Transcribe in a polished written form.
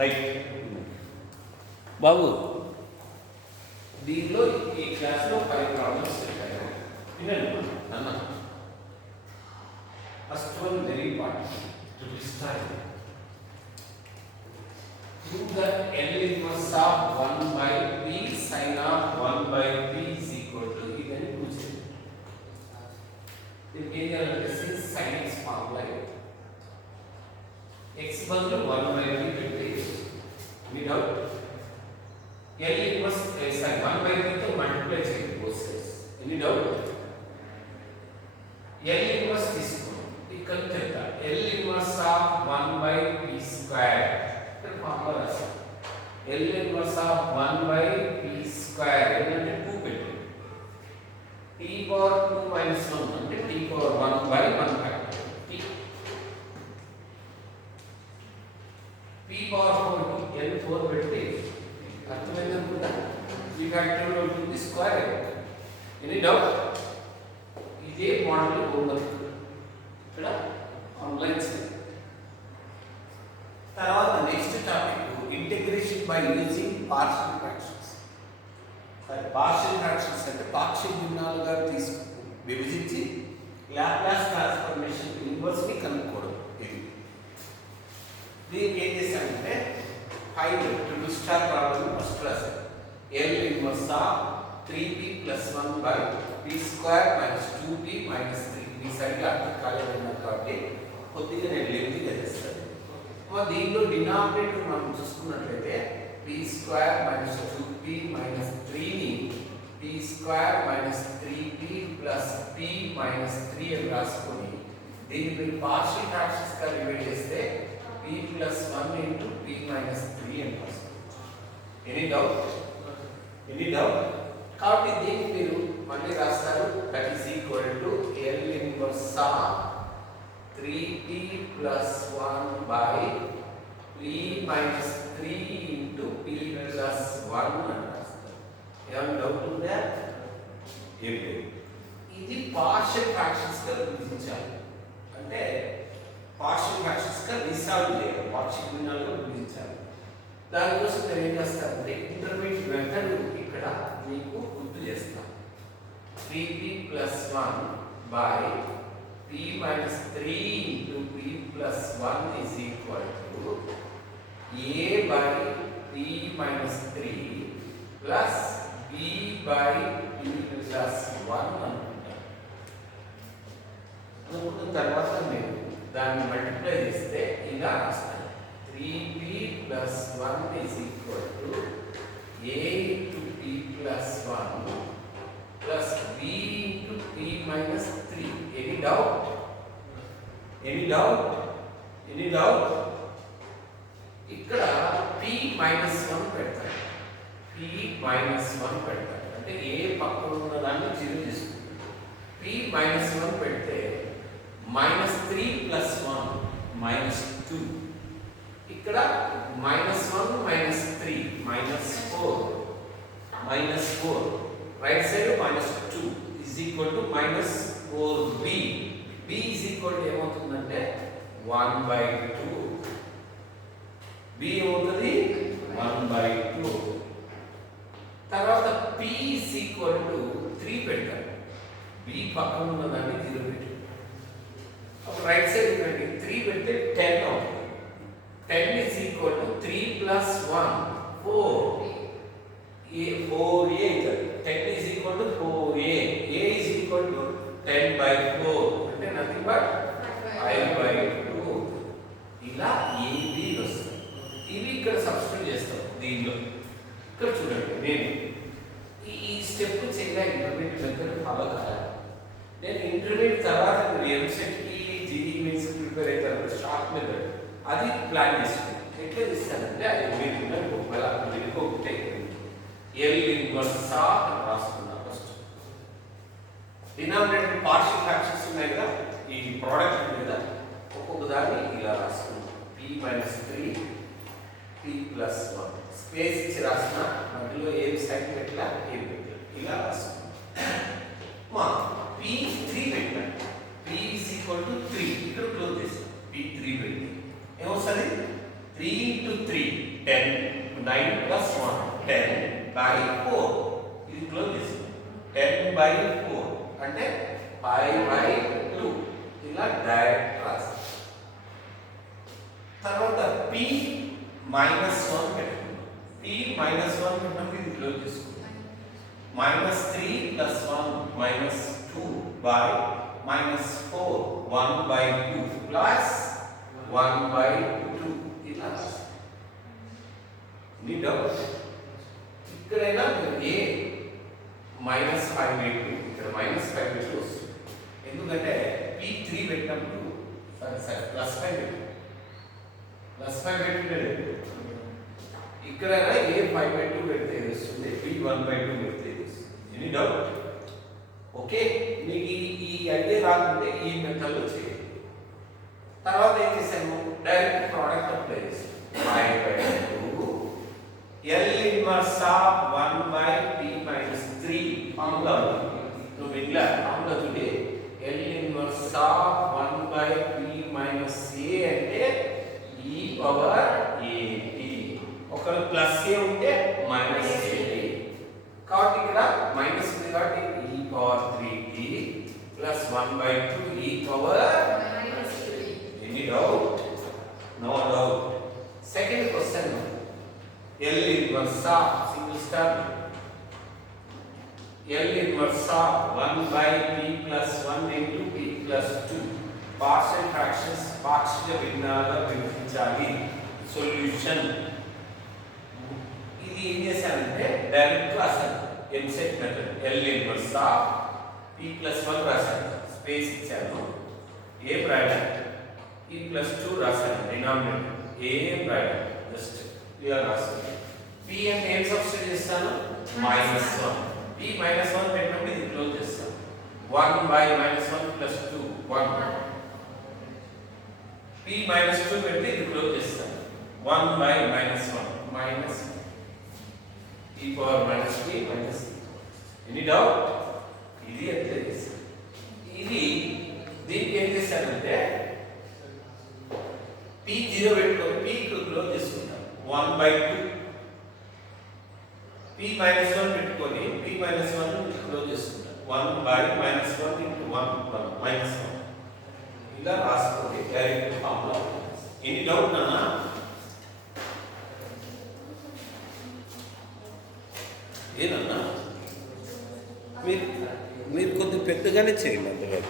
Right బాబు, దీనిలో ఈ క్లాస్లో 5 ప్రాబ్లమ్స్ చెప్పాను. వినండి అన్న. First one very important to this style. Prove that L inverse of 1 by P sin of 1 by P is equal to ఇదని prove చేయండి. దీనికి ఏం చేయాలంటే sin x ఫార్ములా x బదులు 1 by P పెట్టి without L inverse sin 1 by P తో multiply చేయండి both sides. Any doubt? L inverse తీసుకోండి. ఇక్కడ చెప్తా L inverse of 1 by P square formula రాసాం. L inverse of 1 by P square అంటే 2 పెట్టండి. T power 2 minus 1 అంటే T power 1 by 1 factor. P power 4 L 4 పెట్టి అర్థమైందనుకుంటా. ఈ ఫ్యాక్టర్ ఉంటుంది స్క్వేర్. Any doubt? ఇదే మోడల్ ఉండదు ఇక్కడ ఆన్లైన్. తర్వాత next topic integration by using partial fractions. Partial fractions అంటే పాక్షిక భిన్నాలుగా విభజించి లాప్లాస్ ట్రాన్స్ఫర్మేషన్ ఇన్వర్స్ ని కనుక్కోవడం. దీనికి ఏం చేశానంటే find triple star problem first రాశాను. L inverse of 3p + 1 by p square minus 2p minus 3. ఈ సైడ్ అర్థం కాలేదన్నారు కాబట్టి కొద్దిగా నేను లెంగ్తీగా చేస్తాను. దీనిలో డినామినేటర్ మనం చూసుకున్నట్లయితే p square minus 2p minus 3ని p square minus 3p plus p minus 3 అని రాసుకొని దీన్ని మీరు పార్షియల్ ఫ్రాక్షన్స్ గా డివైడ్ చేస్తే p plus 1 into p minus 3 అని రాసుకోవచ్చు. Any doubt? Any doubt? కాబట్టి దీన్ని మీరు మళ్ళీ రాస్తారు. That is equal to L inverse of 3p plus 1 by p minus 3 into p plus 1 అని రాస్తారు. ఏమైనా డౌట్ ఉందా? ఏం లేదు. ఇది పార్షియల్ ఫ్రాక్షన్స్ గా విభజించాలి. అంటే పార్షియల్ ఫ్రాక్షన్స్ గా రీసాల్వ్ చేయాలి. పార్షియల్ భిన్నాలుగా విభజించాలి. దానికోసం నేను ఏం చేస్తానంటే ఇంటర్మీడియట్ మెథడ్ ఇక్కడ మీకు గుర్తు చేస్తాను. 3p plus 1 by p minus 3 into p plus 1 is equal to a by p minus 3 plus b by p plus 1 అనుకుంటాం. అనుకున్న తర్వాత నేను దాన్ని మల్టిప్లై చేస్తే ఇలా రాస్తాను. 3p plus 1 is equal to a into p plus 1 plus b into p minus 3. Any doubt? Any doubt? Any doubt? ఇక్కడ p minus 1 పెడతాను. p minus 1 పెడతాను. అంటే ఏ పక్కన ఉన్న దాన్ని 0 తీసుకుంటాను. p minus 1 పెడితే minus 3 plus 1 minus 2. ఇక్కడ minus 1 minus 3 minus 4 minus 4. Right side minus 2 is equal to minus 4b. b is equal to ఏమవుతుందంటే 1/2. b ఏమవుతుంది? 1/2. తర్వాత p is equal to 3 పెడతాం. b పక్కన ఉన్న దాన్ని 0 పెట్టాం. అప్పుడు రైట్ సైడ్ ఇవ్వండి. 3 పెడితే 10 అవుతుంది. 10 is equal to 3 plus 1 4. 4a ఇక్కడ 10 is equal to 4a. a is equal to 10/4 అంటే నథింగ్ బట్ 5/2. ఇలా ab వస్తుంది. ఇవి ఇక్కడ సబ్స్టిట్యూట్ చేస్తాం దీనిలో. ఇక్కడ చూడండి, నేను ఈ స్టెప్ చేయగా ఇంటర్మీడియట్ మెథడ్ ఫాలో కావాలి. నేను ఇంటర్మీడియట్ తర్వాత ఎంసెట్కి జీఈ మెయిన్స్ ప్రిపేర్ అవుతాను. షార్ట్ మెథడ్ అది ప్లాన్ చేసుకుంటాను. ఎట్లా చేస్తానంటే అది మీరు ఒకవేళ ఒకటే L ఇన్వర్స్ ఆఫ్ రాసుకున్నా. ఫస్ట్ డినామినేటర్ పార్షియల్ ఫ్రాక్షన్స్ ఉన్నాయి కదా, ఈ ప్రోడక్ట్ ఉంది కదా, ఒక్కొక్క దాన్ని ఇలా రాసుకున్నాం. p minus 3 p plus 1 space ఇచ్చి రాసిన మధ్యలో ఏం సైడ్ పెట్టలా ఏం పెట్టాలి ఇలా రాసుకున్నాం. మా p 3 పెట్టాలి. p is equal to 3 ఇక్కడ క్లోజ్ చేసాం. p 3 పెట్టి ఏమొస్తుంది? 3 into 3 10 9 plus 1 10 by 4 ఇది క్లోజ్ చేసి 10 by 4 అంటే 5 by 2 ఇలా డైరెక్ట్ రాస్తాం. తర్వాత p minus 1 పెట్టుకుందాం. p minus 1 పెట్టినప్పుడు ఇది క్లోజ్ చేసుకుందాం. minus 3 plus 1 minus 2 by minus 4 1 by 2 plus 1 by 2 ఇలా నీ డౌట్ ఇక్కడైనా ఏ మైనస్ 5 by 2 ఇక్కడ మైనస్ 5 by 2 వస్తుంది. ఎందుకంటే p3 పెట్టినప్పుడు సరే ప్లస్ 5 పెట్టు ప్లస్ 5 పెట్టు ఇక్కడైనా ఏ 5 by 2 పెడితే ఇది వస్తుంది, p 1 by 2 పెడితే ఇది వస్తుంది. Any doubt? ఓకే, మీకు ఈ ఐడియా రాకుంటే ఈ మెథడ్లో చేయండి. తర్వాత ఏం చేశాను, డైరెక్ట్ ప్రోడక్ట్ అప్లై చేసాను. 5 by 2 L inverse of 1 by p minus 3 formula నువ్వు మిగిలిన ఫార్ములా చూడి. L inverse of 1 by p minus a అంటే e పవర్ at. ఒకవేళ ప్లస్ a ఉంటే మైనస్ at. కాబట్టి ఇక్కడ మైనస్ ఉంది కాబట్టి e power 3t plus 1 by 2 e power minus 3. Any doubt? No doubt. Second question L inverse of single star L inverse of 1 by p plus 1 into p plus 2 partial fractions పాక్షిక భిన్నాలుగా విభజించాలి. Solution ఇది ఏం చేశానంటే direct రాశాను. EAMCET method L inverse of p plus 1 రాశాను, space ఇచ్చాను, ఏ రాయడం p plus 2 రాశాను, డినామినేటర్ ఏ రాయడం, జస్ట్ క్లియర్ రాశాను. p అంటే ఏం సబ్స్టిట్యూట్ చేస్తాను, మైనస్ 1. p మైనస్ 1 పెట్టినప్పుడు ఇది క్లోజ్ చేస్తాను. 1 by minus 1 plus 2 1. p minus 2 పెడితే ఇది క్లోజ్ చేస్తాను. 1 by minus 1 minus e power minus p minus e. Any doubt? ఇది అప్లై చేస్తాను. ఇది దీనికి ఏం చేశానంటే p 0 పెట్టుకొని p క్లోజ్ చేసుకుంటాను. 1 by 2 p minus 1 పెట్టుకొని p minus 1 క్లోజ్ చేసుకుంటాను. 1 by minus 1 into 1 minus 1 ఇలా రాసుకోండి డైరెక్ట్ ఫార్ములా. ఎనీ డౌట్ నానా? ఏనన్నా మీరు కొద్దిగా పెద్దగానే చేయండి అందులో.